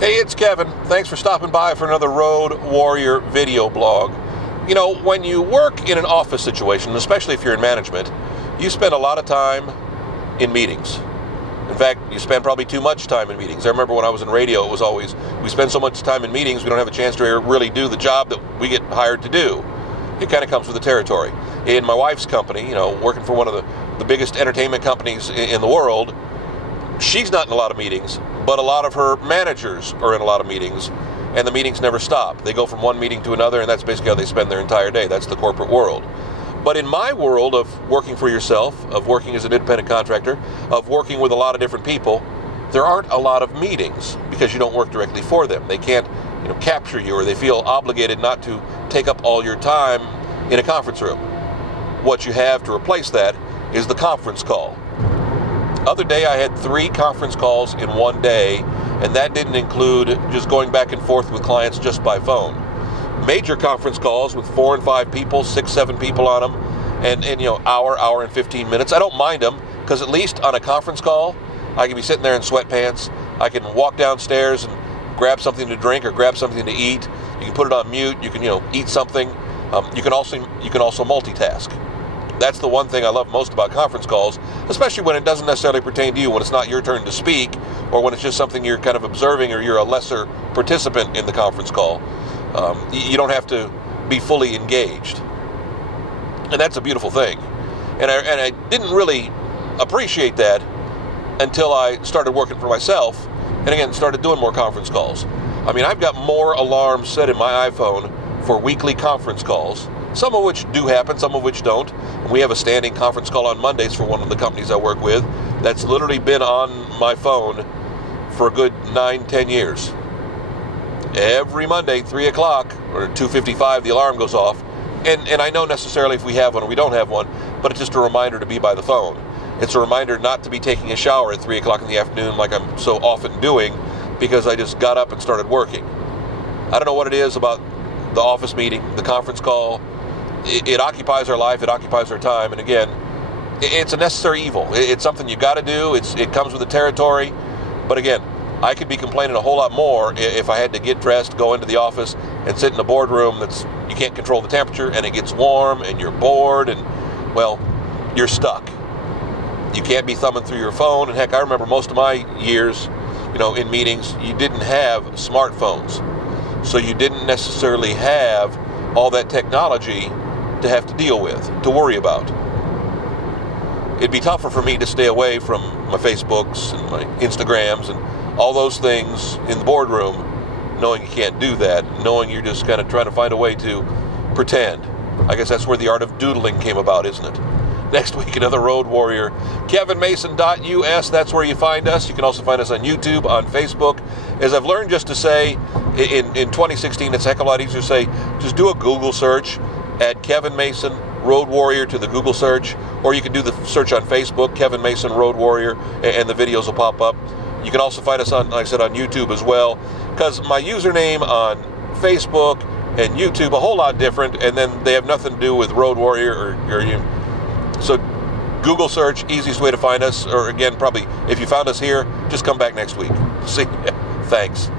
Hey, it's Kevin. Thanks for stopping by for another Road Warrior video blog. You know, when you work in an office situation, especially if you're in management, you spend a lot of time in meetings. In fact, you spend probably too much time in meetings. I remember when I was in radio, it was always, we spend so much time in meetings, we don't have a chance to really do the job that we get hired to do. It kind of comes with the territory. In my wife's company, you know, working for one of the biggest entertainment companies in the world, she's not in a lot of meetings, but a lot of her managers are in a lot of meetings, and the meetings never stop. They go from one meeting to another, and that's basically how they spend their entire day. That's the corporate world. But in my world of working for yourself, of working as an independent contractor, of working with a lot of different people, there aren't a lot of meetings because you don't work directly for them. They can't, capture you, or they feel obligated not to take up all your time in a conference room. What you have to replace that is the conference call. Other day I had 3 conference calls in one day, and that didn't include just going back and forth with clients just by phone. Major conference calls with 4 and 5 people, 6, 7 people on them, and hour and 15 minutes. I don't mind them, because at least on a conference call, I can be sitting there in sweatpants. I can walk downstairs and grab something to drink or grab something to eat. You can put it on mute. You can eat something. You can also multitask. That's the one thing I love most about conference calls, especially when it doesn't necessarily pertain to you, when it's not your turn to speak, or when it's just something you're kind of observing, or you're a lesser participant in the conference call. You don't have to be fully engaged. And that's a beautiful thing. And I didn't really appreciate that until I started working for myself, and again, started doing more conference calls. I mean, I've got more alarms set in my iPhone for weekly conference calls, some of which do happen, some of which don't. We have a standing conference call on Mondays for one of the companies I work with that's literally been on my phone for a good 9-10 years. Every Monday, 3 o'clock or 2:55, the alarm goes off. And I know necessarily if we have one or we don't have one, but it's just a reminder to be by the phone. It's a reminder not to be taking a shower at 3 o'clock in the afternoon like I'm so often doing, because I just got up and started working. I don't know what it is about the office meeting, the conference call. It occupies our life, it occupies our time, and again, it's a necessary evil. It's something you got to do. It comes with the territory. But again, I could be complaining a whole lot more if I had to get dressed, go into the office, and sit in a boardroom you can't control the temperature, and it gets warm, and you're bored, and, well, you're stuck. You can't be thumbing through your phone, and heck, I remember most of my years, in meetings, you didn't have smartphones. So you didn't necessarily have all that technology to have to deal with, to worry about. It'd be tougher for me to stay away from my Facebooks and my Instagrams and all those things in the boardroom, knowing you can't do that, knowing you're just kind of trying to find a way to pretend. I guess that's where the art of doodling came about, isn't it? Next week, another Road Warrior. KevinMason.us, that's where you find us. You can also find us on YouTube, on Facebook. As I've learned just to say, in 2016, it's a heck of a lot easier to say, just do a Google search, add Kevin Mason, Road Warrior to the Google search, or you can do the search on Facebook, Kevin Mason, Road Warrior, and the videos will pop up. You can also find us on, like I said, on YouTube as well, because my username on Facebook and YouTube a whole lot different, and then they have nothing to do with Road Warrior so Google search, easiest way to find us, or again, probably if you found us here, just come back next week. See ya. Thanks.